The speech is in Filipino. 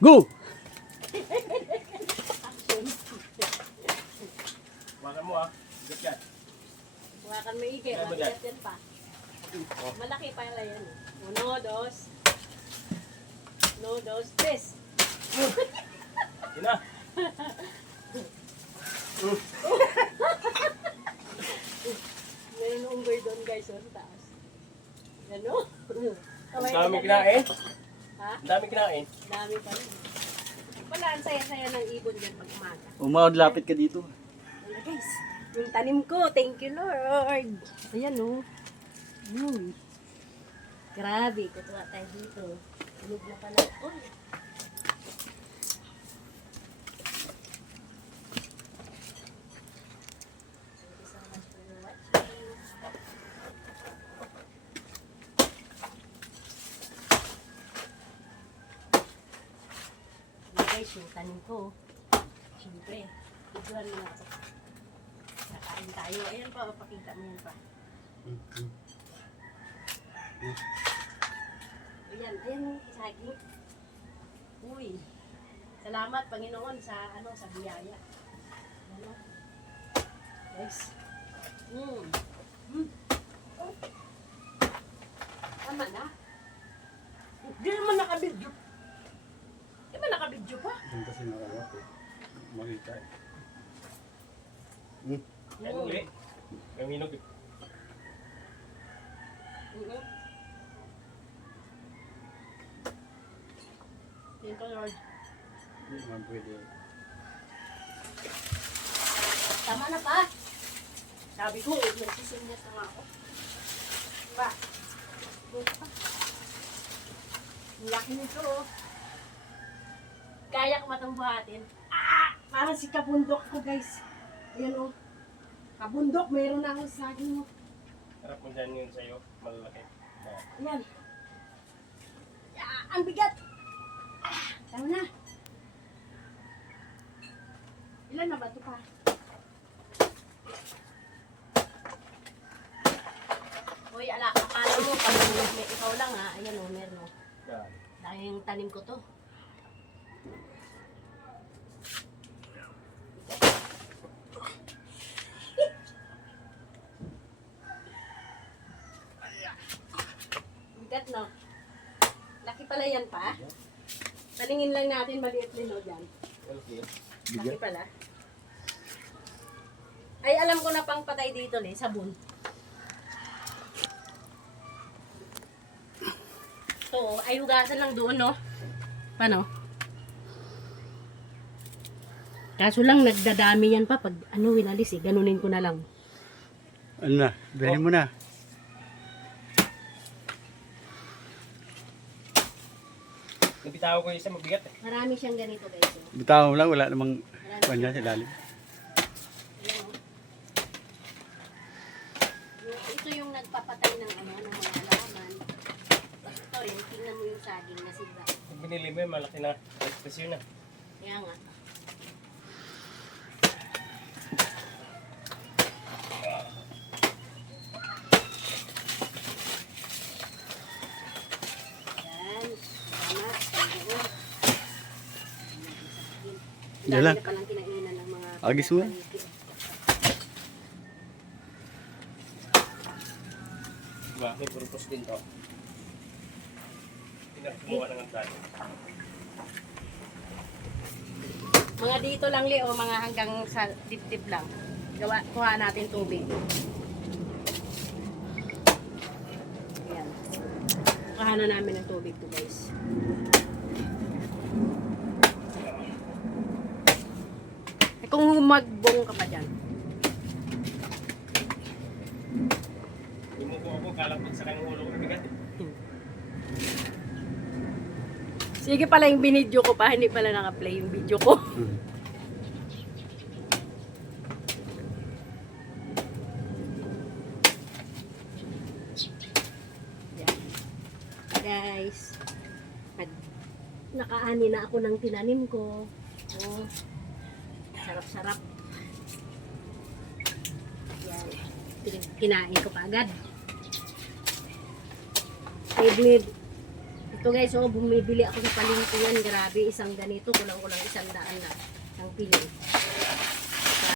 Go! Wakan mo ah. Good yan. Hawakan mo ike, mabigat yan pa. Malaki pa yan. Uno, dos. Uno, dos, tres. Yun na. Meron unggoy doon guys, sa taas. Ano? Ang dami kinain. Ha? Ang dami kinain. Dami pa rin. Wala, ang saya-saya ng ibon dyan pag umaga. Umawad, lapit ka dito. Ayan guys, yung tanim ko, thank you Lord. Ayan o. Grabe, kutuwa tayo dito. Tulog na pala. Oh. Guys, yung tanim ko. Siyempre, iguan mo na ito. Nakain tayo. Ayan pa, pakita mo yan pa. Ayan, ayan yung saging. Uy, salamat Panginoon sa sa biyaya. Ano? Guys. Tama na. Di naman nakabidyo. Di ba nakabidyo pa? Yung kasi nakawat eh. Makita eh. Yan ulit. Kaminog. Thank you Lord. Hindi naman pwede. Tama na pa. Sabi ko, nagsisinyas na nga ako. Pa. Ang laki nito oh. Kaya ko matang buhatin. Ah! Parang si kabundok ko guys. Ayan oh. Kabundok, mayroon na akong saging oh. Harap mo dyan yun sa'yo. Malalaki. Ayan. Ah, ang bigat. Ah, tama na. Ilan na ba ito pa? Uy, akala mo, pag may ikaw lang ha, ayan o, meron o. Yan. Dahil yung tanim ko to. Bigat no? Laki pala yan pa. Talingin lang natin, maliit din o dyan. Okay. Laki pala. Ay, alam ko na pang patay dito eh, sabon. Ito, ay hugasan lang doon, no? Paano? Kaso lang, nagdadami yan pa pag winalis eh. Ganunin ko na lang. Ano na? Bilhin mo na. Nabitawan ko yung isa mabigat eh. Marami siyang ganito, guys. Oh. Bitawan mo lang, wala namang kanya sa lalim. Ayan, oh. Ito yung nagpapatay ng ng mga halaman. Tapos ito rin, tingnan mo yung saging na sila. Kung binili mo yun, malaki na. Presyo na. Kaya nga. Yan. Salamat. Panginoon. Yan lang. Dami na palang kinainan ng mga Agis mo. Diba? May purpose din to. Pinagbuwa ng ang dami. Mga dito lang li o mga hanggang sa dip-dip lang. Kuha natin tubig. Ayan. Kuha na namin ng tubig to guys. Eh, kung magbong ka pa dyan. Hindi mo ko ako kalapit sa kanyang ulo ko mabigat eh. Sige pala yung binidyo ko pa, hindi pala naka-play yung video ko. Yan. Guys, nakaani na ako ng tinanim ko. Oh, sarap-sarap. Yan. Kinain ko pa agad. Made Ito guys, oh, bumibili ako sa palengke yan. Grabe, isang ganito. Kulang-kulang 100 na. Ang pili.